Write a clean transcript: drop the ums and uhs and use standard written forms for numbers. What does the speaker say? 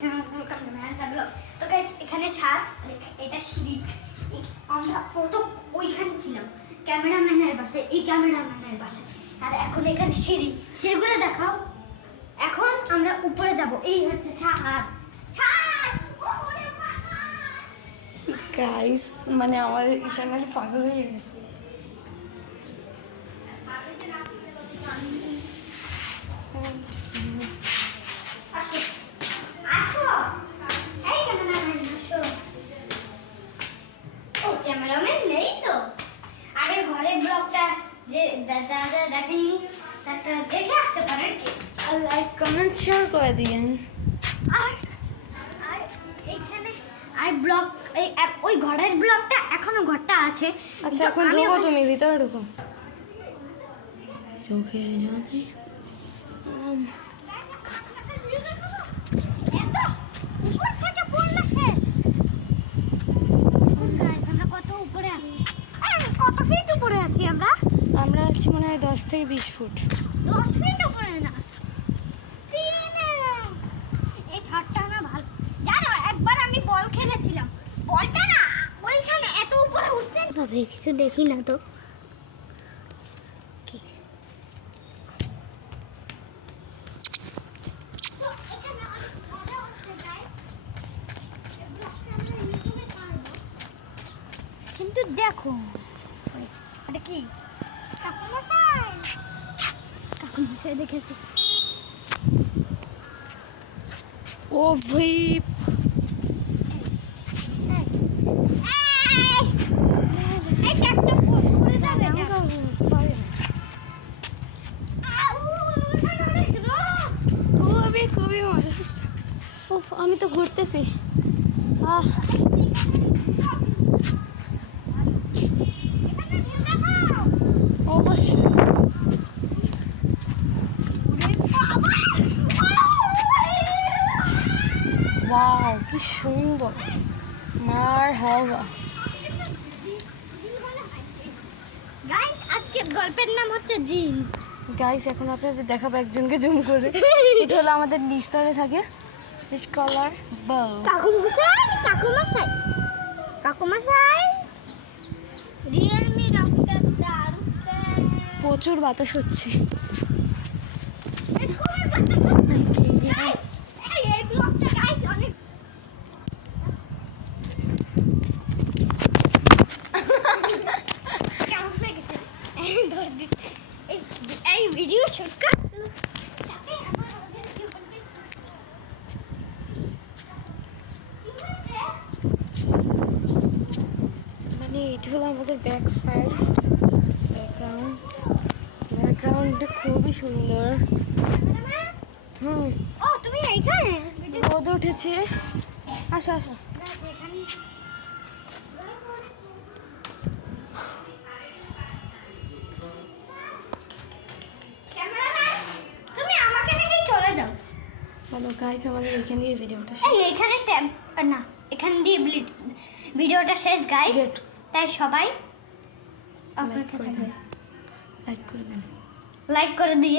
তো গাইস এখানে ছাদ, এটা সিঁড়ি। আমরা প্রথম ওইখানে ছিলাম ক্যামেরাম্যানের বাসায়, এই ক্যামেরাম্যানের বাসায়, আর এখন এখানে সিঁড়ি। সিঁড়িগুলো দেখাও। এখন আমরা উপরে যাব। এই হচ্ছে ছাদ। ছাদ গাইস মানে আমাদের ঈশান আলী পাগল হয়ে গেছে। আসো আসো, এই ক্যামেরাম্যান আসো। ও ক্যামেরাম্যান নেই তো, আগের ঘরের ব্লগটা যে দাদা দেখেননি তারটা দেখে আসতে পারেন। আর লাইক কমেন্ট শেয়ার করে দিয়েন। আর আর এইখানে আর ব্লগ ওই ঘরের ব্লগটা এখনো ঘরটা আছে। আচ্ছা তো এখন আমি ঢুকো, ওখানে- তুমি ভিতরে ঢুকো। চোখের জলে এত উপর থেকে পড়লে শেষ। দেখুন guys, আমরা কত উপরে আছি। কত ফিট উপরে আছি আমরা? আমরা আছি মনে হয় 10 থেকে 20 ফুট। 10 ফিট উপরে না, 3 এই ছাদটা না ভালো। জানো একবার আমি বল খেলেছিলাম, বলটা না ওইখানে এত উপরে উঠছে ভাবে কিছু দেখি না তো। কি তো এখানে অনেক মজা হচ্ছে guys। ব্লগটা আমরা ইউটিউবে ছাড়বো। কিন্তু দেখো এটা কি কাকুমশাই, কাকুমশাই দেখেছি। ও ভাই এই ট্রাকটা পড়ে যাবে এটা। খুবই খুবই মজা হচ্ছে। উফ আমি তো ঘুরতেছি। আহ অবশ্যই। ওয়াও কি সুন্দর। মার হাওয়া। গাইস আজকের গল্পের নাম হচ্ছে জিন। গাইস এখন আপনাদের দেখাবো একজনকে জুম করে। এটা হলো আমাদের নিস্তরে থাকে স্কলার বউ। কাকুমশাই, কাকুমশাই, কাকুমশাই, রিয়েলমি ডক্টর দারুকে। প্রচুর বাতাস হচ্ছে। এই ব্লগটা গাইস অনেক কেমন লেগেছে? এই ভিডিও শুট কর। মানে এটা হলো আমাদের ব্যাক সাইড। ব্যাকগ্রাউন্ডটা খুবই সুন্দর। ও তুমি এইখানে রোদ উঠেছে। আসো আসো। ক্যামেরাম্যান তুমি আমাকে দেখে চলে যাও। বলো গাইস আমাদের এখান দিয়ে ভিডিওটা এই এখানে ট্যাব না, এখান দিয়ে ভিডিওটা শেষ গাইস। Get. তাই সবাই লাইক করে দেন। লাইক করে দিয়ে